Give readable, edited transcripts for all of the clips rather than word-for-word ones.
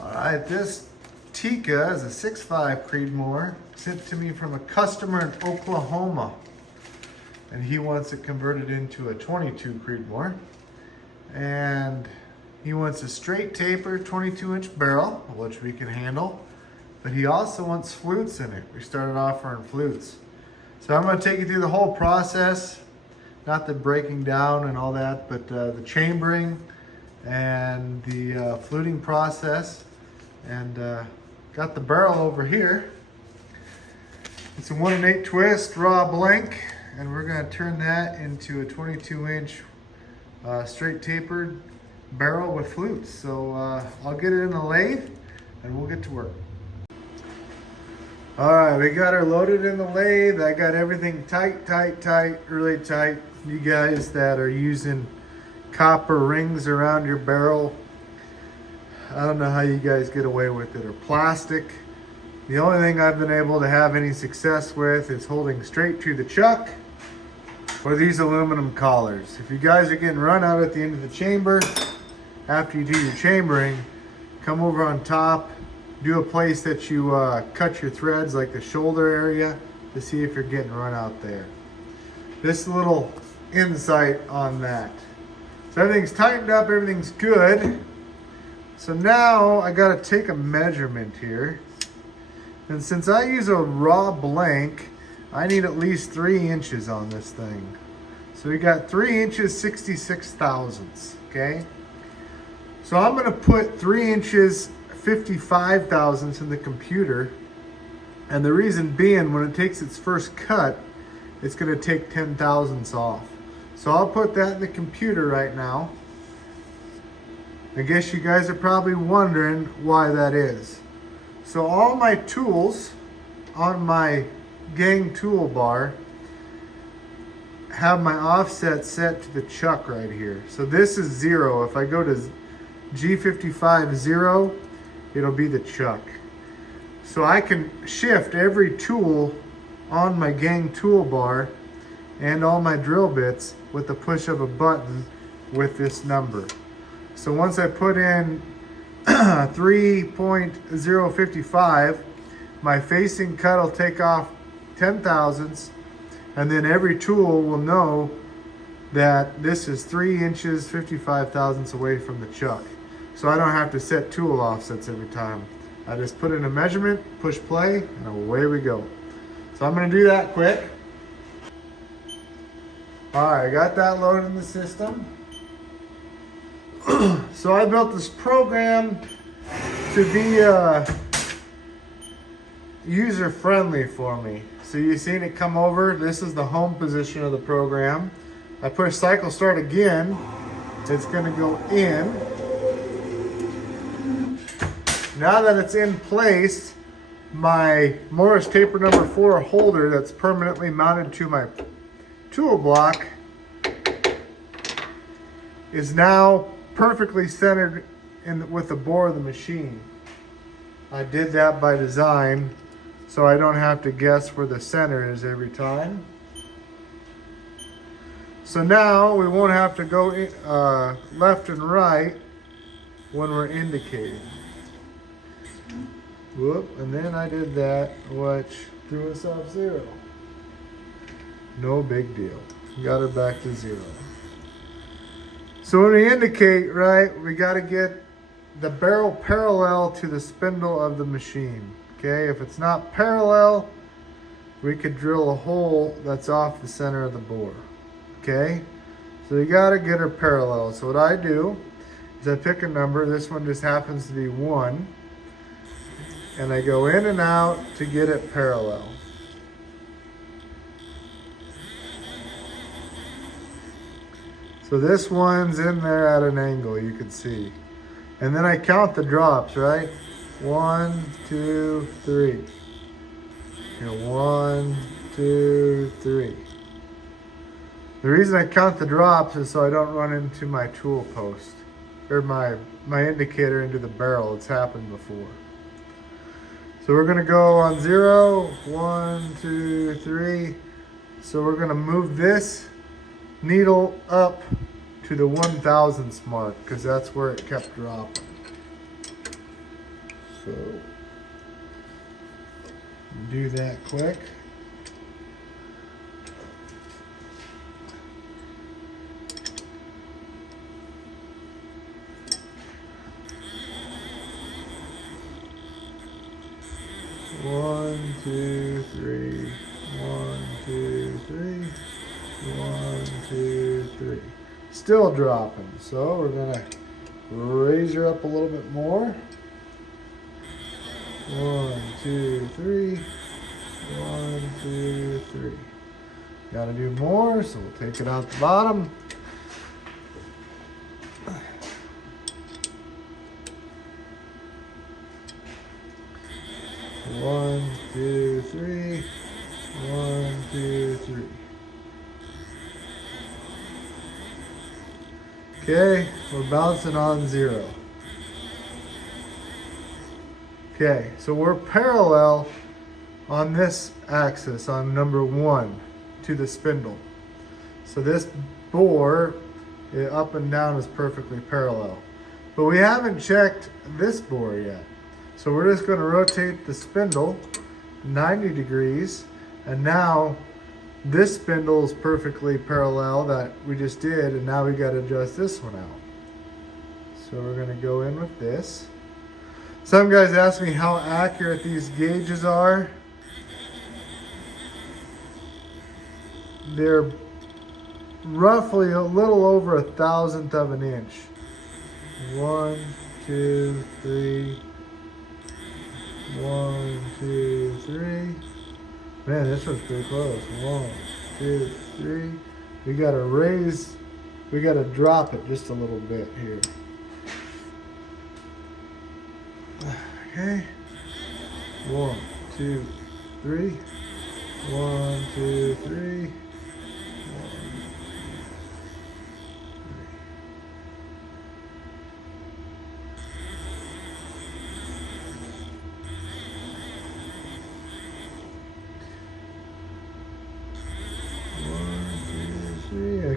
All right, this Tikka is a 6.5 Creedmoor sent to me from a customer in Oklahoma. And he wants it converted into a 22 Creedmoor. And he wants a straight taper 22-inch barrel, which we can handle. But he also wants flutes in it. We started offering flutes. So I'm going to take you through the whole process. Not the breaking down and all that, but the chambering and the fluting process. And got the barrel over here. It's a 1 1/8 twist raw blank, and we're going to turn that into a 22-inch straight tapered barrel with flutes. So I'll get it in the lathe and we'll get to work. All right, we got her loaded in the lathe. I got everything tight, really tight. You guys that are using copper rings around your barrel, I don't know how you guys get away with it, or plastic. The only thing I've been able to have any success with is holding straight to the chuck or these aluminum collars. If you guys are getting run out at the end of the chamber, after you do your chambering, come over on top, do a place that you cut your threads, like the shoulder area, to see if you're getting run out there. This little insight on that. So everything's tightened up, everything's good. So now I gotta take a measurement here. And since I use a raw blank, I need at least 3 inches on this thing. So we got 3 inches, 66 thousandths, okay? So I'm gonna put 3 inches, 55 thousandths in the computer. And the reason being, when it takes its first cut, it's gonna take 10 thousandths off. So I'll put that in the computer right now. I guess you guys are probably wondering why that is. So all my tools on my gang toolbar have my offset set to the chuck right here. So this is 0. If I go to G55 0, it'll be the chuck. So I can shift every tool on my gang toolbar and all my drill bits with the push of a button with this number. So once I put in 3.055, my facing cut will take off 10 thousandths, and then every tool will know that this is 3 inches, 55 thousandths away from the chuck. So I don't have to set tool offsets every time. I just put in a measurement, push play, and away we go. So I'm gonna do that quick. All right, I got that loaded in the system. So I built this program to be user-friendly for me. So you've seen it come over. This is the home position of the program. I push cycle start again. It's gonna go in. Now that it's in place, my Morris taper number 4 holder that's permanently mounted to my tool block is now perfectly centered with the bore of the machine. I did that by design, so I don't have to guess where the center is every time. So now we won't have to go left and right when we're indicating. Whoop, and then I did that, which threw us off 0. No big deal. Got her back to 0. So when we indicate, right, we got to get the barrel parallel to the spindle of the machine. Okay, if it's not parallel, we could drill a hole that's off the center of the bore. Okay, so you got to get her parallel. So what I do is I pick a number. This one just happens to be 1. And I go in and out to get it parallel. So this one's in there at an angle, you can see. And then I count the drops, right? 1, 2, 3. 1, 2, 3. The reason I count the drops is so I don't run into my tool post or my indicator into the barrel. It's happened before. So we're gonna go on 0, 1, 2, 3. So we're gonna move this needle up to the 1,000ths mark because that's where it kept dropping. So do that quick. One, two, three. 1, 2, 3. 1, 2, 3. Still dropping. So we're gonna raise her up a little bit more. 1, 2, 3. 1, 2, 3. Gotta do more, so we'll take it out the bottom. One, two, three. 1, 2, 3. Okay, we're bouncing on 0. Okay, so we're parallel on this axis, on number 1, to the spindle. So this bore, up and down, is perfectly parallel. But we haven't checked this bore yet. So we're just going to rotate the spindle 90 degrees. And now this spindle is perfectly parallel that we just did. And now we got to adjust this one out. So we're going to go in with this. Some guys ask me how accurate these gauges are. They're roughly a little over 1/1000th of an inch. 1, 2, 3. 1, 2, 3. Man, this one's pretty close. 1, 2, 3. We gotta raise, we gotta drop it just a little bit here. Okay. 1, 2, 3. 1, 2, 3. 1, 2, 3.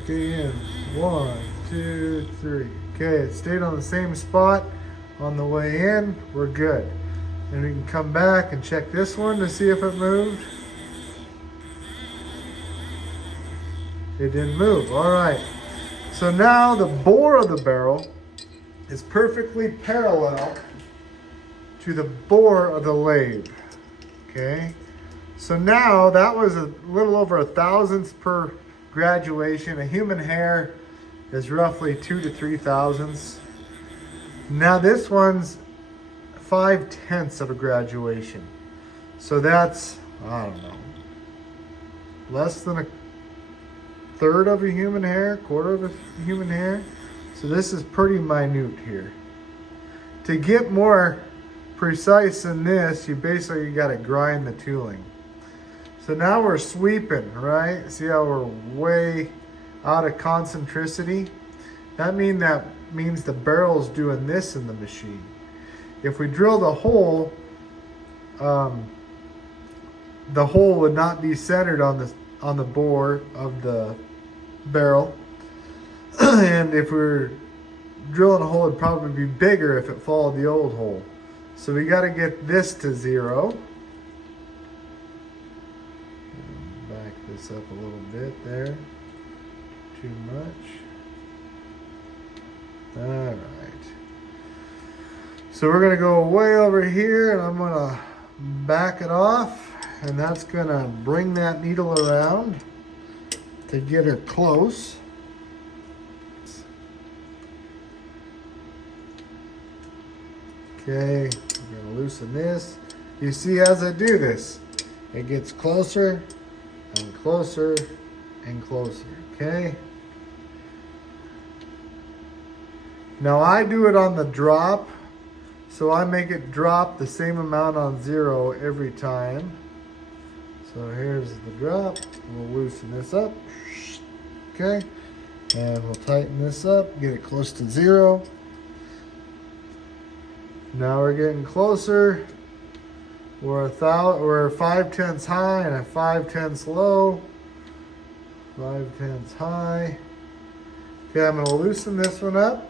Okay, in 1, 2, 3. Okay, it stayed on the same spot on the way in. We're good. And we can come back and check this one to see if it moved. It didn't move. All right. So now the bore of the barrel is perfectly parallel to the bore of the lathe. Okay. So now that was a little over 1/1000th per graduation. A human hair is roughly 2 to 3 thousandths. Now this one's 5/10ths of a graduation. So that's, I don't know, less than a third of a human hair, quarter of a human hair. So this is pretty minute here. To get more precise than this, you basically got to grind the tooling. So now we're sweeping, right? See how we're way out of concentricity? That means the barrel's doing this in the machine. If we drilled a hole, the hole would not be centered on the bore of the barrel. And if we were drilling a hole, it'd probably be bigger if it followed the old hole. So we got to get this to 0. Back this up a little bit there. Too much. All right. So we're going to go way over here, and I'm going to back it off, and that's going to bring that needle around to get her close. Okay, we're going to loosen this. You see, as I do this, it gets closer and closer and closer, okay? Now I do it on the drop, so I make it drop the same amount on 0 every time. So here's the drop. We'll loosen this up, okay? And we'll tighten this up, get it close to 0. Now we're getting closer. We're 5/10ths high and a 5/10ths low. 5/10ths high. Okay, I'm going to loosen this one up.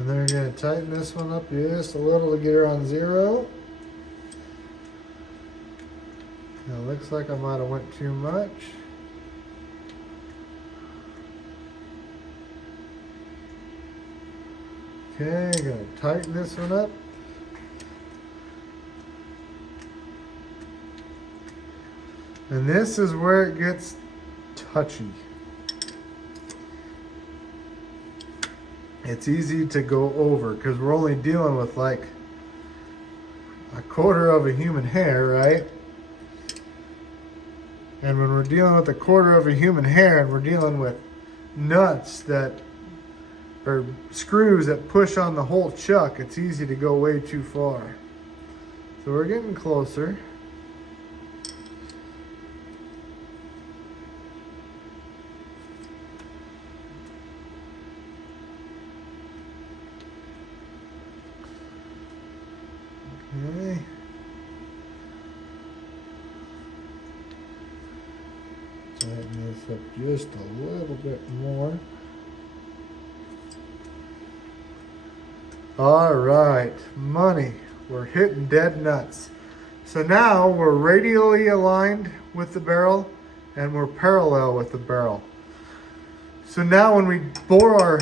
And then we're going to tighten this one up just a little to get her on 0. Now it looks like I might have went too much. Okay, going to tighten this one up. And this is where it gets touchy. It's easy to go over because we're only dealing with like a quarter of a human hair, right? And when we're dealing with a quarter of a human hair and we're dealing with nuts that, or screws that push on the whole chuck, it's easy to go way too far. So we're getting closer. Okay. Tighten this up just a little bit more. All right, money. We're hitting dead nuts. So now we're radially aligned with the barrel and we're parallel with the barrel. So now when we bore our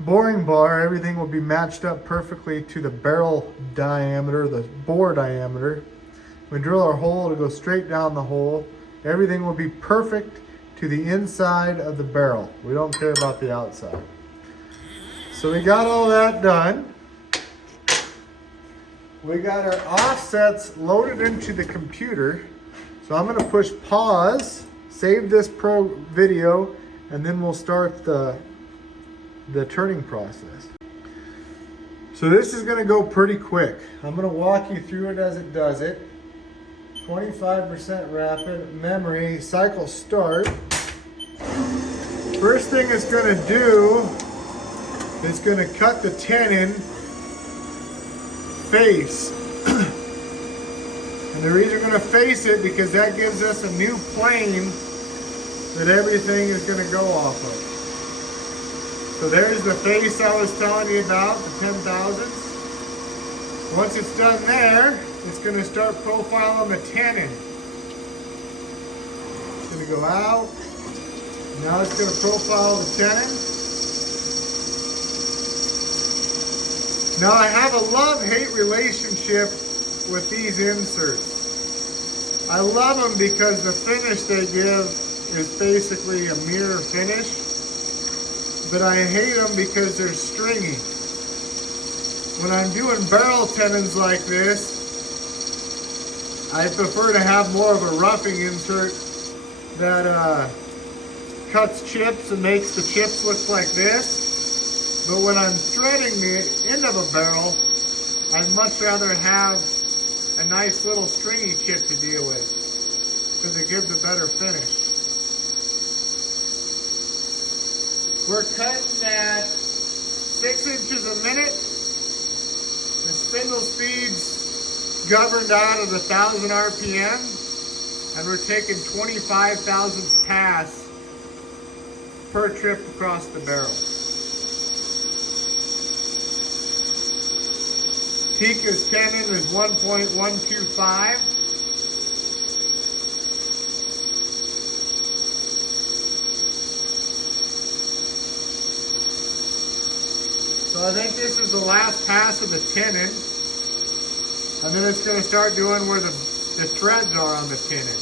boring bar, everything will be matched up perfectly to the barrel diameter, the bore diameter. We drill our hole to go straight down the hole. Everything will be perfect to the inside of the barrel. We don't care about the outside. So we got all that done. We got our offsets loaded into the computer. So I'm gonna push pause, save this video, and then we'll start the turning process. So this is gonna go pretty quick. I'm gonna walk you through it as it does it. 25% rapid, memory, cycle start. First thing it's gonna do is gonna cut the tenon face. And the reason we're gonna face it because that gives us a new plane that everything is gonna go off of. So there's the face I was telling you about, the 10,000s. Once it's done there, it's going to start profiling the tenon. It's going to go out. Now it's going to profile the tenon. Now I have a love-hate relationship with these inserts. I love them because the finish they give is basically a mirror finish. But I hate them because they're stringy. When I'm doing barrel tenons like this, I prefer to have more of a roughing insert that cuts chips and makes the chips look like this. But when I'm threading the end of a barrel, I'd much rather have a nice little stringy chip to deal with because it gives a better finish. We're cutting at 6 inches a minute. The spindle speed's governed out at 1,000 RPM, and we're taking 25 thousandths pass per trip across the barrel. Tikka's tenon is 1.125. So I think this is the last pass of the tenon. And then it's going to start doing where the threads are on the tenon.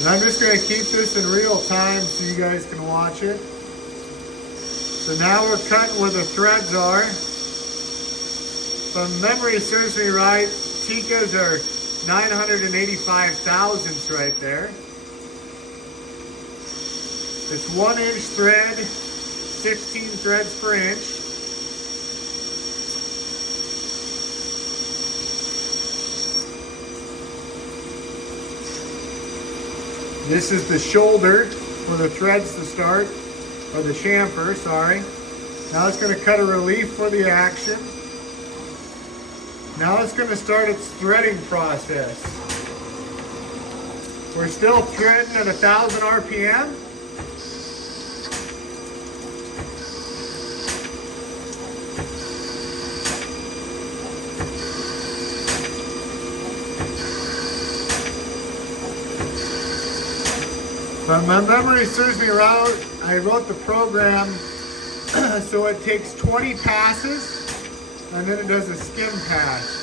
And I'm just going to keep this in real time so you guys can watch it. So now we're cutting where the threads are. If memory serves me right, Tikka's are 985 thousandths right there. It's 1 inch thread, 16 threads per inch. This is the shoulder for the threads to start, or the chamfer, sorry. Now it's going to cut a relief for the action. Now it's going to start its threading process. We're still threading at 1,000 RPM. But my memory serves me right. I wrote the program so it takes 20 passes and then it does a skim pass.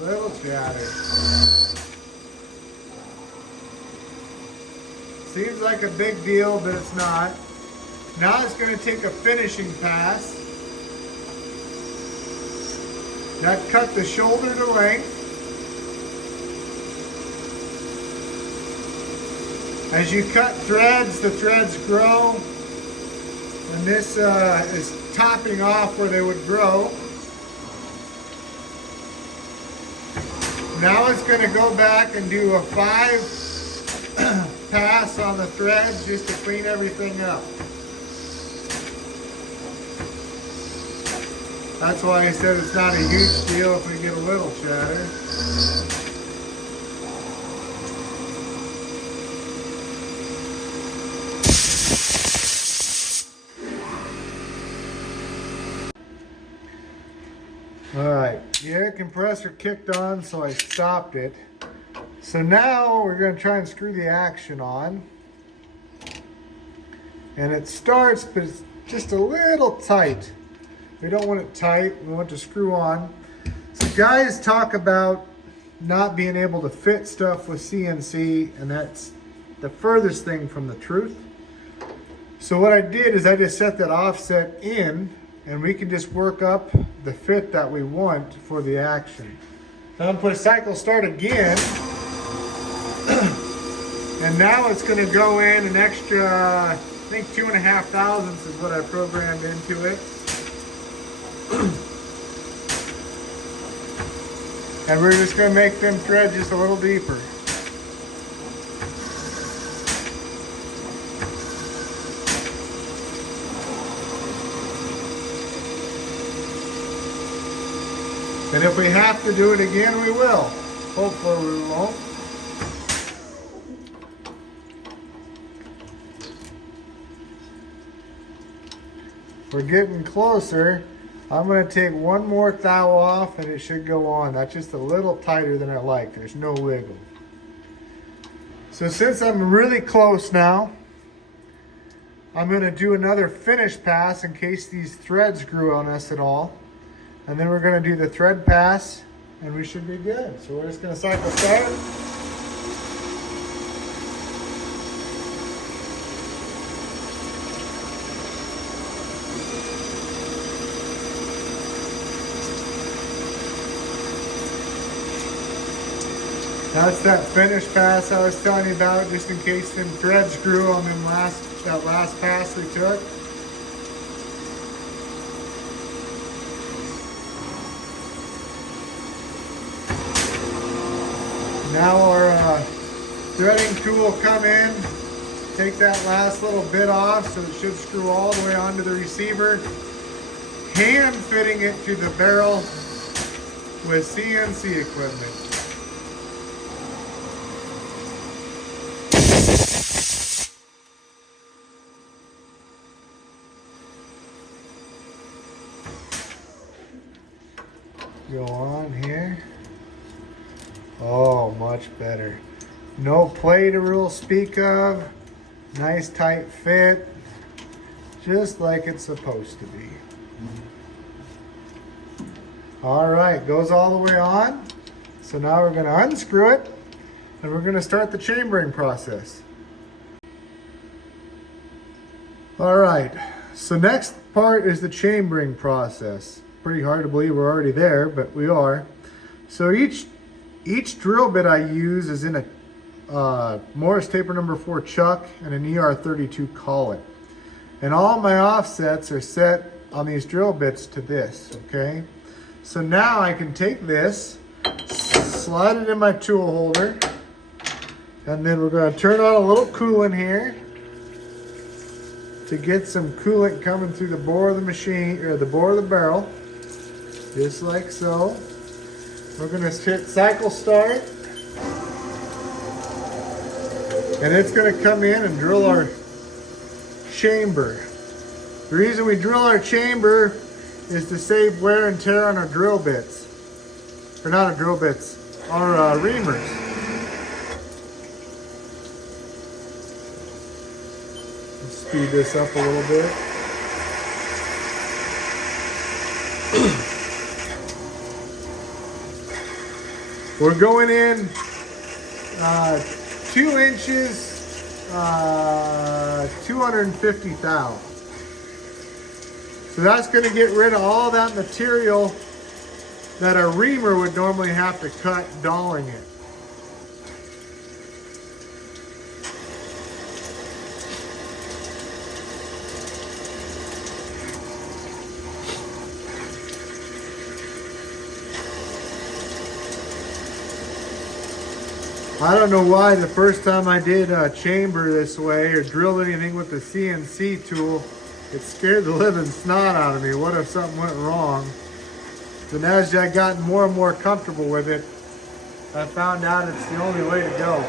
Little chatter. Seems like a big deal, but it's not. Now it's going to take a finishing pass. That cut the shoulder to length. As you cut threads, the threads grow. And this is topping off where they would grow. Now it's going to go back and do a 5 pass on the threads just to clean everything up. That's why I said it's not a huge deal if we get a little chatter. Alright, the air compressor kicked on, so I stopped it. So now we're going to try and screw the action on. And it starts, but it's just a little tight. We don't want it tight, we want to screw on. So guys talk about not being able to fit stuff with CNC, and that's the furthest thing from the truth. So what I did is I just set that offset in, and we can just work up the fit that we want for the action. Now I'm going to put a cycle start again. And now it's going to go in an extra, I think 2.5 thousandths is what I programmed into it. And we're just going to make them thread just a little deeper. And if we have to do it again, we will. Hopefully we won't. We're getting closer. I'm going to take one more thou off and it should go on. That's just a little tighter than I like. There's no wiggle. So since I'm really close now, I'm going to do another finish pass in case these threads grew on us at all. And then we're going to do the thread pass and we should be good. So we're just going to cycle start. That's that finish pass I was telling you about, just in case them threads grew on them that last pass we took. Now our threading tool will come in, take that last little bit off, so it should screw all the way onto the receiver. Hand fitting it to the barrel with CNC equipment. Go on here. Oh, much better. No play to real speak of. Nice tight fit. Just like it's supposed to be. All right, goes all the way on. So now we're going to unscrew it and we're going to start the chambering process. All right, so next part is the chambering process. Pretty hard to believe we're already there, but we are. So each drill bit I use is in a Morris taper number 4 chuck and an ER32 collet. And all my offsets are set on these drill bits to this, okay? So now I can take this, slide it in my tool holder, and then we're going to turn on a little coolant here to get some coolant coming through the bore of the machine, or the bore of the barrel, just like so. We're going to hit cycle start, and it's going to come in and drill our chamber. The reason we drill our chamber is to save wear and tear on our drill bits. Or not our drill bits, our reamers. Let's speed this up a little bit. We're going in 2 inches, 250 thou. So that's going to get rid of all that material that a reamer would normally have to cut dolling it. I don't know why the first time I did a chamber this way or drilled anything with the CNC tool, it scared the living snot out of me. What if something went wrong? Then as I got more and more comfortable with it, I found out it's the only way to go.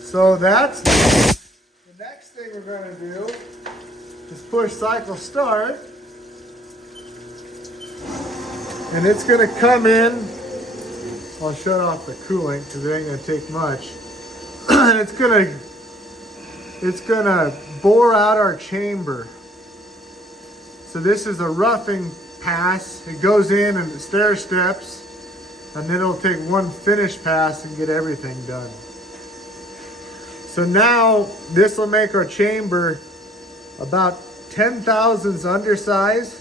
So that's the next thing we're going to do is push cycle start. And it's going to come in. I'll shut off the coolant because it ain't going to take much. And it's gonna bore out our chamber. So this is a roughing pass. It goes in and it stair steps, and then it'll take one finish pass and get everything done. So now this will make our chamber about 10 thousandths undersized.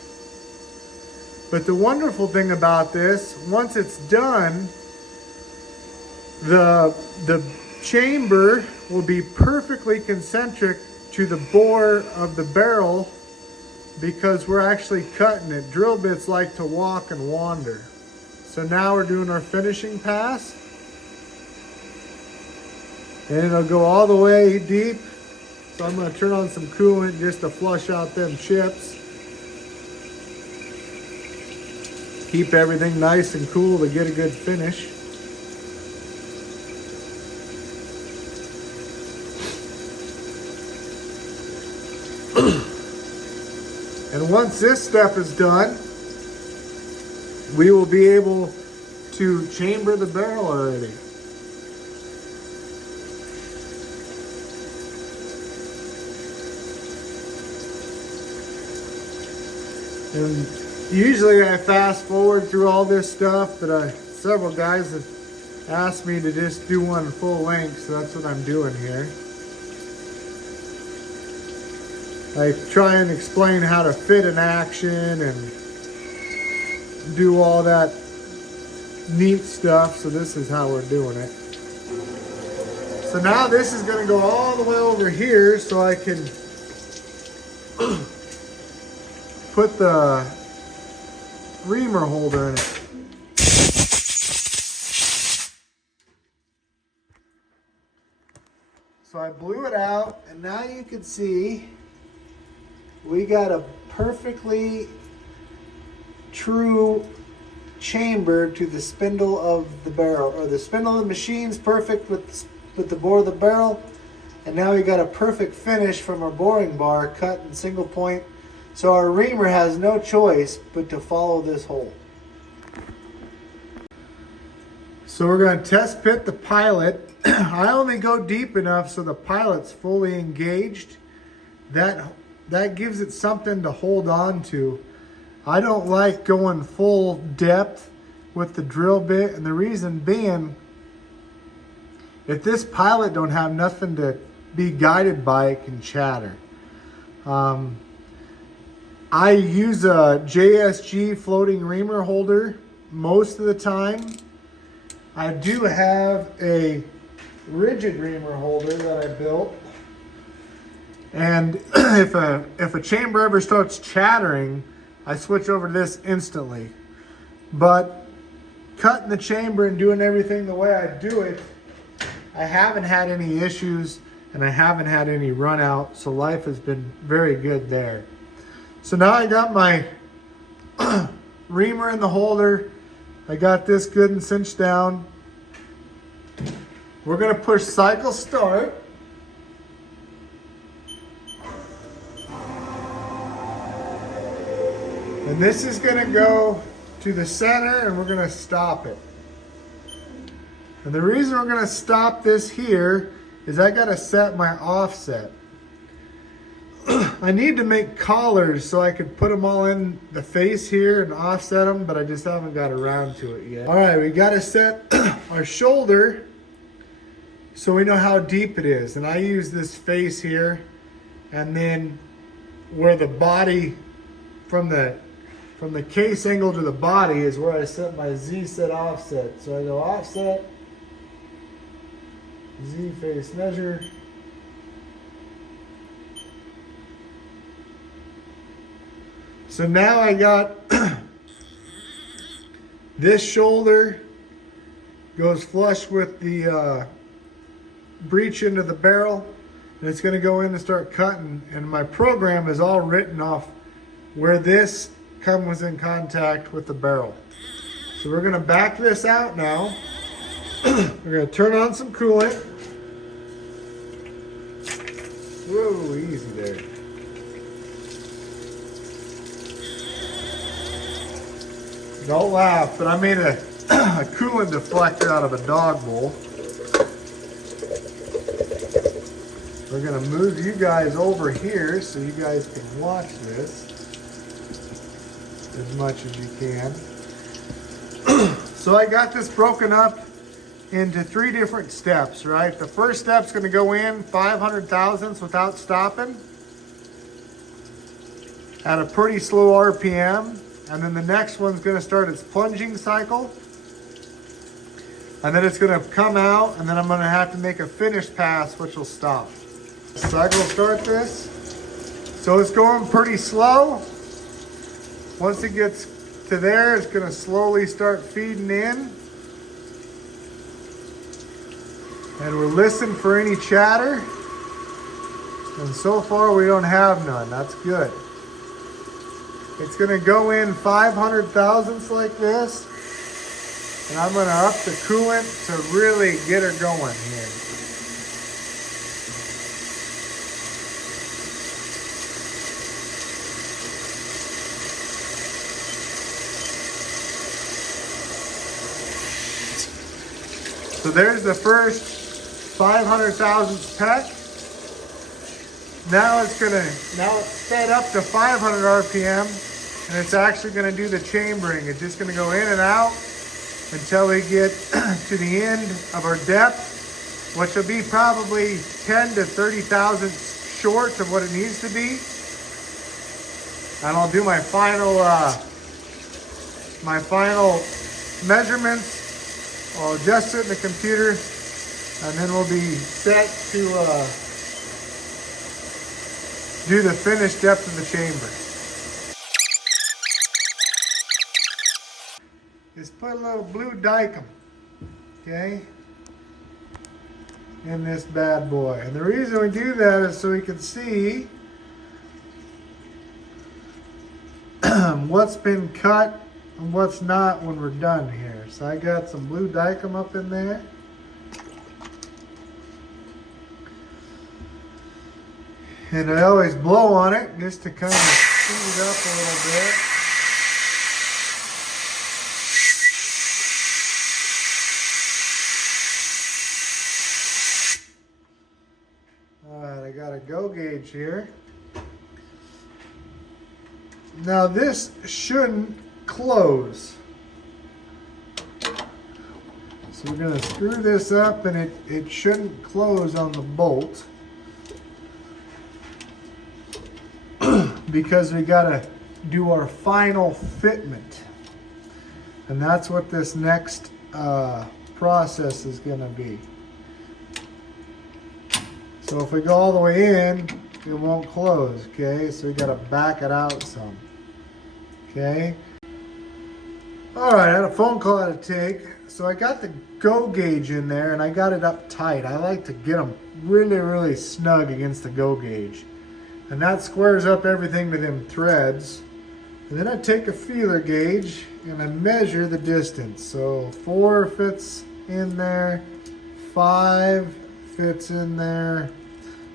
But the wonderful thing about this, once it's done, the chamber will be perfectly concentric to the bore of the barrel because we're actually cutting it. Drill bits like to walk and wander. So now we're doing our finishing pass. And it'll go all the way deep. So I'm going to turn on some coolant just to flush out them chips. Keep everything nice and cool to get a good finish. And once this step is done, we will be able to chamber the barrel already. And usually I fast forward through all this stuff, but several guys have asked me to just do one full length, so that's what I'm doing here. I try and explain how to fit an action and do all that neat stuff, so this is how we're doing it. So now this is going to go all the way over here so I can put the reamer holder in it. So I blew it out, and now you can see we got a perfectly true chamber to the spindle of the barrel, or the spindle of the machine's perfect with the bore of the barrel, and now we got a perfect finish from our boring bar cut in single point. So our reamer has no choice but to follow this hole. So we're going to test pit the pilot. I only go deep enough so the pilot's fully engaged. That gives it something to hold on to. I don't like going full depth with the drill bit, and the reason being, if this pilot don't have nothing to be guided by, it can chatter. I use a JSG floating reamer holder most of the time. I do have a rigid reamer holder that I built And if a chamber ever starts chattering, I switch over to this instantly. But cutting the chamber and doing everything the way I do it, I haven't had any issues and I haven't had any run out. So life has been very good there. So now I got my reamer in the holder. I got this good and cinched down. We're gonna push cycle start. And this is gonna go to the center and we're gonna stop it. And the reason we're gonna stop this here is I gotta set my offset. I need to make collars so I could put them all in the face here and offset them, but I just haven't got around to it yet. All right, we gotta set our shoulder so we know how deep it is. And I use this face here, and then where the body, from the case angle to the body is where I set my Z set offset. So I go offset, Z face measure. So now I got this shoulder goes flush with the breech into the barrel, and it's going to go in and start cutting. And my program is all written off where this comes in contact with the barrel. So we're going to back this out now. We're going to turn on some coolant. Whoa, easy there. Don't laugh, but I made a coolant deflector out of a dog bowl. We're gonna move you guys over here so you guys can watch this as much as you can. So I got this broken up into 3 different steps, right? The first step's gonna go in 500 thousandths without stopping at a pretty slow RPM. And then the next one's gonna start its plunging cycle. And then it's gonna come out, and then I'm gonna have to make a finish pass, which will stop. Cycle start this. So it's going pretty slow. Once it gets to there, it's gonna slowly start feeding in. And we're listening for any chatter. And so far we don't have none, that's good. It's gonna go in 500 thousandths like this. And I'm gonna up the coolant to really get her going here. So there's the first 500 thousandths peck. Now it's sped up to 500 RPM, and it's actually gonna do the chambering. It's just gonna go in and out until we get to the end of our depth, which will be probably 10 to 30 thousandths short of what it needs to be. And I'll do my final measurements. I'll adjust it in the computer, and then we'll be set to do the finished depth of the chamber. Just put a little blue dicum, okay, in this bad boy. And the reason we do that is so we can see what's been cut and what's not when we're done here. So I got some blue dicum up in there. And I always blow on it just to kind of speed it up a little bit. Alright, I got a go gauge here. Now this shouldn't close. So we're going to screw this up, and it shouldn't close on the bolt. Because we gotta do our final fitment, and that's what this next process is gonna be. So if we go all the way in, it won't close, okay? So we gotta back it out some, okay? All right, I had a phone call I had to take. So I got the go gauge in there and I got it up tight. I like to get them really, really snug against the go gauge. And that squares up everything to them threads. And then I take a feeler gauge and I measure the distance. So 4 fits in there, 5 fits in there,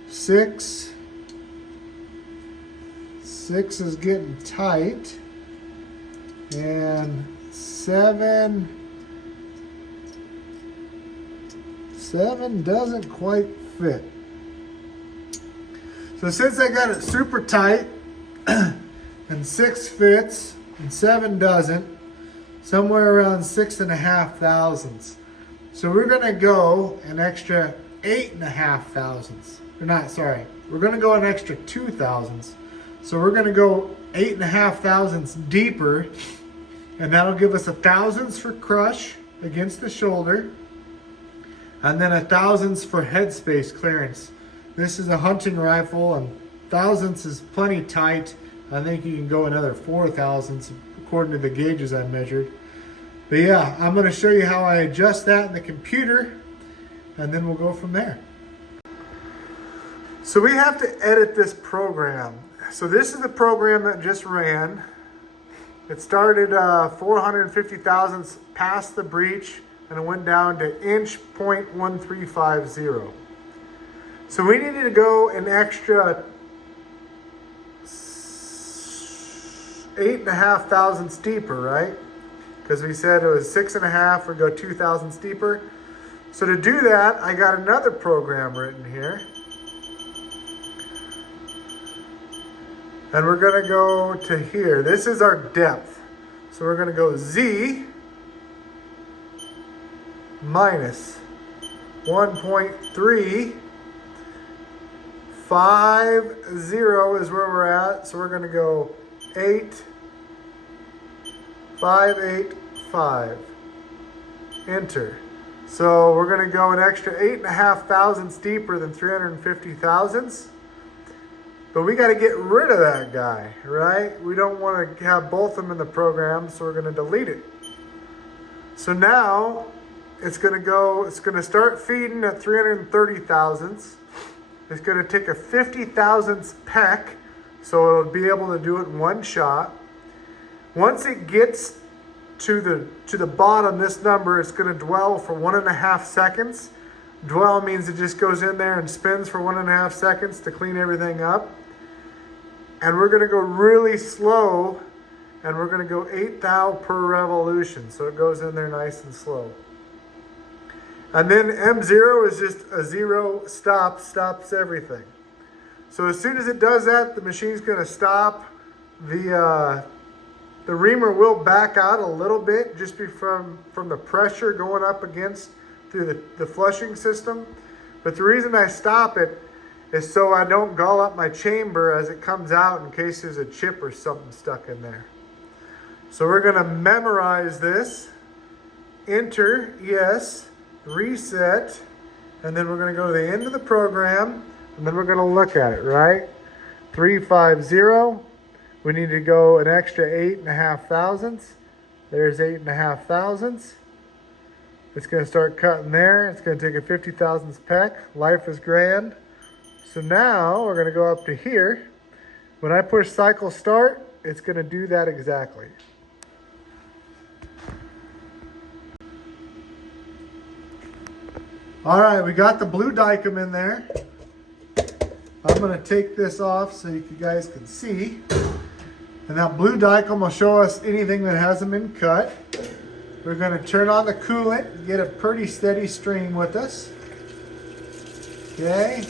6 is getting tight, and 7 doesn't quite fit. So since I got it super tight and 6 fits and 7 doesn't, somewhere around 6.5 thousandths. So we're gonna go an extra 8.5 thousandths. We're gonna go an extra 2 thousandths. So we're gonna go 8.5 thousandths deeper, and that'll give us a thousandths for crush against the shoulder, and then a thousandths for headspace clearance. This is a hunting rifle, and thousandths is plenty tight. I think you can go another 4 thousandths according to the gauges I measured. But yeah, I'm gonna show you how I adjust that in the computer, and then we'll go from there. So we have to edit this program. So this is the program that just ran. It started 450 thousandths past the breach, and it went down to inch 0.1350. So we needed to go an extra 8.5 thousandths deeper, right? Because we said it was 6.5, we'd go 2 thousandths deeper. So to do that, I got another program written here. And we're gonna go to here. This is our depth. So we're gonna go Z minus 1.350 is where we're at. So we're gonna go 8.585. Enter. So we're gonna go an extra 8.5 thousandths deeper than 350 thousandths. But we got to get rid of that guy, right? We don't want to have both of them in the program, so we're going to delete it. So now it's going to start feeding at 330 thousandths. It's going to take a 50 thousandths peck, so it'll be able to do it in one shot. Once it gets to the bottom, this number is going to dwell for 1.5 seconds. Dwell means it just goes in there and spins for 1.5 seconds to clean everything up. And we're going to go really slow, and we're going to go 8 thou per revolution. So it goes in there nice and slow. And then M0 is just a 0 stops everything. So as soon as it does that, the machine's going to stop. The reamer will back out a little bit just from the pressure going up against through the flushing system. But the reason I stop it is so I don't gall up my chamber as it comes out in case there's a chip or something stuck in there. So we're gonna memorize this. Enter, yes, reset, and then we're gonna go to the end of the program, and then we're gonna look at it, right? 350, we need to go an extra 8.5 thousandths. There's 8.5 thousandths. It's going to start cutting there. It's going to take a 50 thousandths peck. Life is grand. So now we're going to go up to here. When I push cycle start, it's going to do that exactly. All right, we got the blue dicom in there. I'm going to take this off so you guys can see. And that blue dicom will show us anything that hasn't been cut. We're going to turn on the coolant and get a pretty steady stream with us. Okay.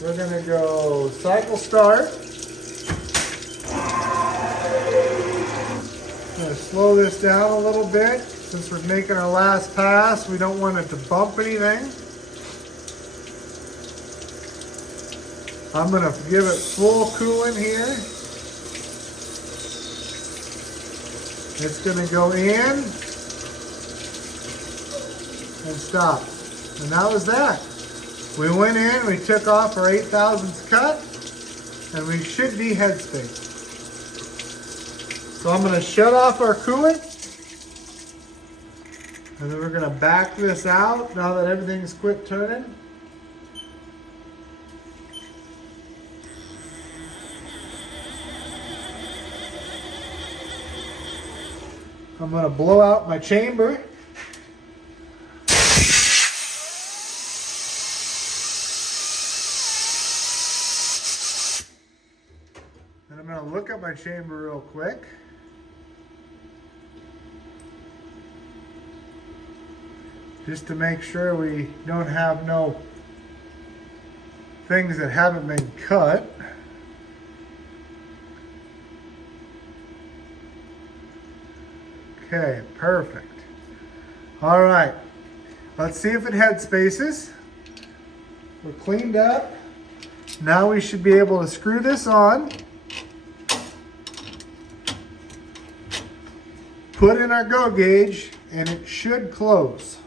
We're going to go cycle start. I'm going to slow this down a little bit. Since we're making our last pass, we don't want it to bump anything. I'm going to give it full coolant here. It's going to go in and stop. And that was that. We went in, we took off our 8 thousandths cut, and we should be head spaced. So I'm gonna shut off our coolant, and then we're gonna back this out now that everything's quit turning. I'm gonna blow out my chamber. And I'm gonna look at my chamber real quick. Just to make sure we don't have no things that haven't been cut. Okay, perfect. All right, let's see if it head spaces. We're cleaned up. Now we should be able to screw this on. Put in our go gauge and it should close.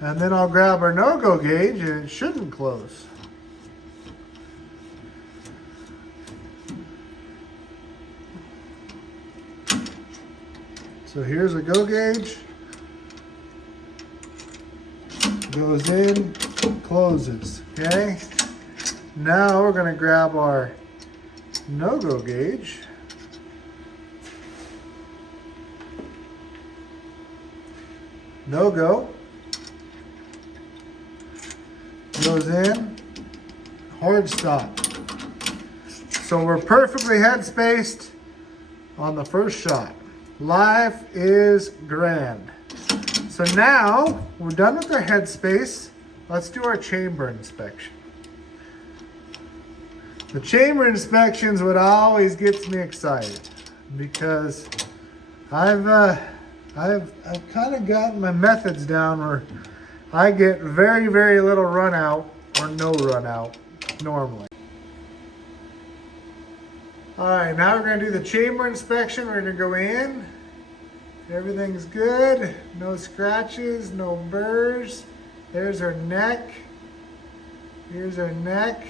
And then I'll grab our no-go gauge and it shouldn't close. So here's a go gauge. Goes in, closes, okay? Now we're gonna grab our no-go gauge. No-go. Goes in, hard stop. So we're perfectly head spaced on the first shot. Life is grand. So now we're done with our head space. Let's do our chamber inspection. The chamber inspection is what always gets me excited because I've kind of gotten my methods down where I get very, very little run out or no run out normally. All right, now we're gonna do the chamber inspection. We're gonna go in. Everything's good. No scratches, no burrs. There's our neck. Here's our neck.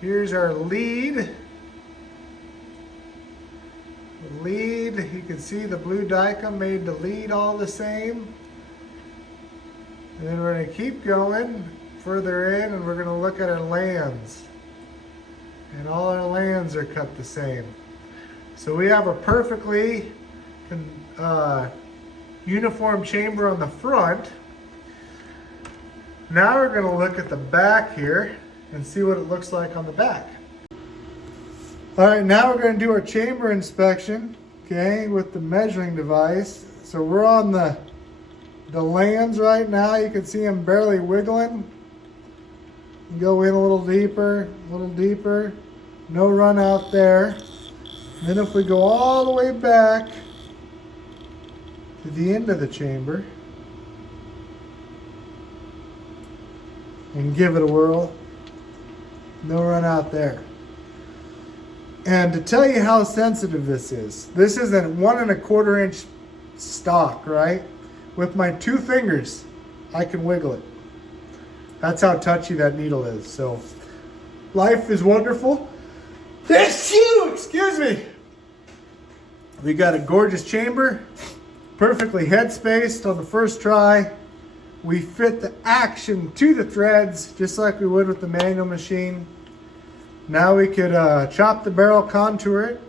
Here's our lead. The lead, you can see the blue Dicom made the lead all the same. And then we're gonna keep going further in and we're gonna look at our lands. And all our lands are cut the same. So we have a perfectly uniform chamber on the front. Now we're going to look at the back here and see what it looks like on the back. All right, now we're going to do our chamber inspection, okay, with the measuring device. So we're on the lands right now. You can see them barely wiggling. Go in a little deeper, no run out there. Then if we go all the way back to the end of the chamber and give it a whirl, no run out there. And to tell you how sensitive this is a 1 1/4 inch stock, right? With my 2 fingers, I can wiggle it. That's how touchy that needle is. So life is wonderful. Excuse me. We got a gorgeous chamber, perfectly head spaced on the first try. We fit the action to the threads just like we would with the manual machine. Now we could chop the barrel, contour it,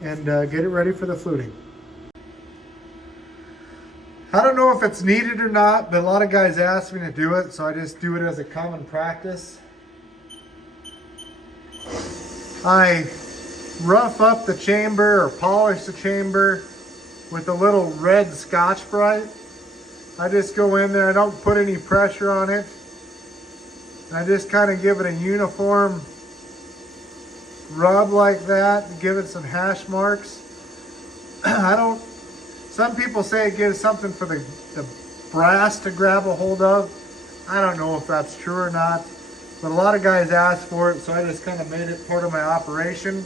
and get it ready for the fluting. I don't know if it's needed or not, but a lot of guys ask me to do it, so I just do it as a common practice. I rough up the chamber or polish the chamber with a little red Scotch-Brite. I just go in there, I don't put any pressure on it. I just kind of give it a uniform rub like that, give it some hash marks. Some people say it gives something for the brass to grab a hold of. I don't know if that's true or not, but a lot of guys ask for it, so I just kind of made it part of my operation.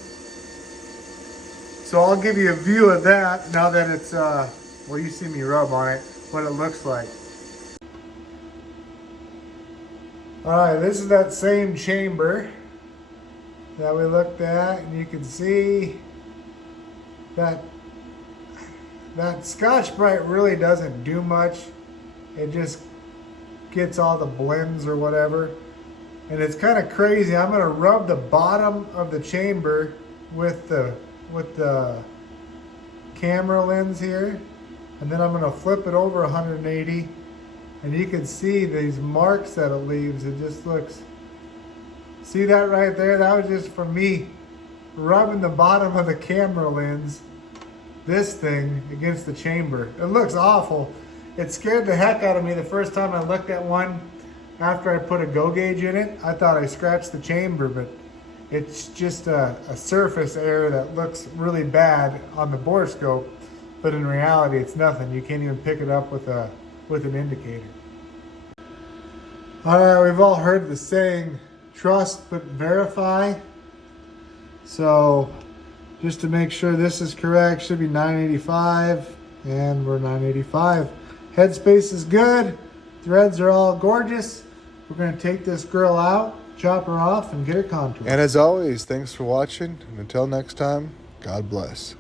So I'll give you a view of that now that it's, well, you see me rub on it, what it looks like. All right, this is that same chamber that we looked at, and you can see that Scotch-Brite really doesn't do much. It just gets all the blends or whatever. And it's kind of crazy. I'm gonna rub the bottom of the chamber with the camera lens here, and then I'm gonna flip it over 180, and you can see these marks that it leaves. It just looks, see that right there? That was just from me rubbing the bottom of the camera lens, this thing, against the chamber. It looks awful. It scared the heck out of me the first time I looked at one after I put a go gauge in it. I thought I scratched the chamber, but it's just a surface error that looks really bad on the borescope, but in reality it's nothing. You can't even pick it up with an indicator. All right, we've all heard the saying, trust but verify. So just to make sure this is correct, should be 985, and we're 985. Headspace is good. Threads are all gorgeous. We're going to take this girl out, chop her off, and get her contoured. And as always, thanks for watching. And until next time, God bless.